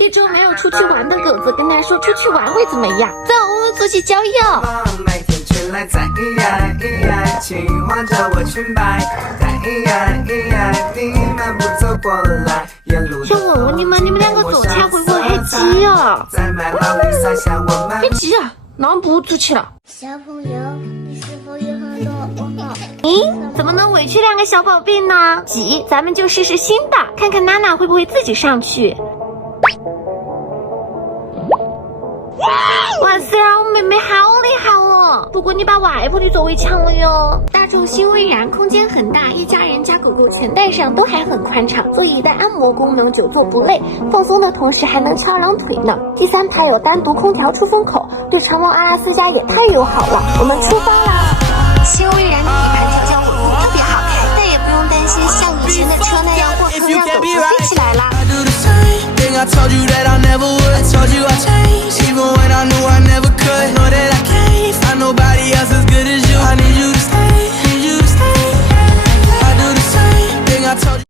一周没有出去玩的狗子跟他说出去玩会怎么样？走，我们出去郊游。每天去来在情话叫我裙摆，你们不走过来，沿路想问问你们两个坐起来会不会很挤啊？很挤啊，那我们不出去了。小朋友，你是否有很多问号？咦，怎么能委屈2个小宝贝呢？挤，咱们就试试新的，看看娜娜会不会自己上去。哇塞，我妹妹好厉害哦！不过你把外婆的座位抢了哟。大众新威然空间很大，一家人加狗狗全带上都还很宽敞，座椅带按摩功能，久坐不累，放松的同时还能翘两腿呢。第3排有单独空调出风口，对长毛阿拉斯加也太友好了。我们出发啦！新威然的底盘调教稳固，特别好开，再也不用担心像以前的车那样过程让狗子飞起来啦。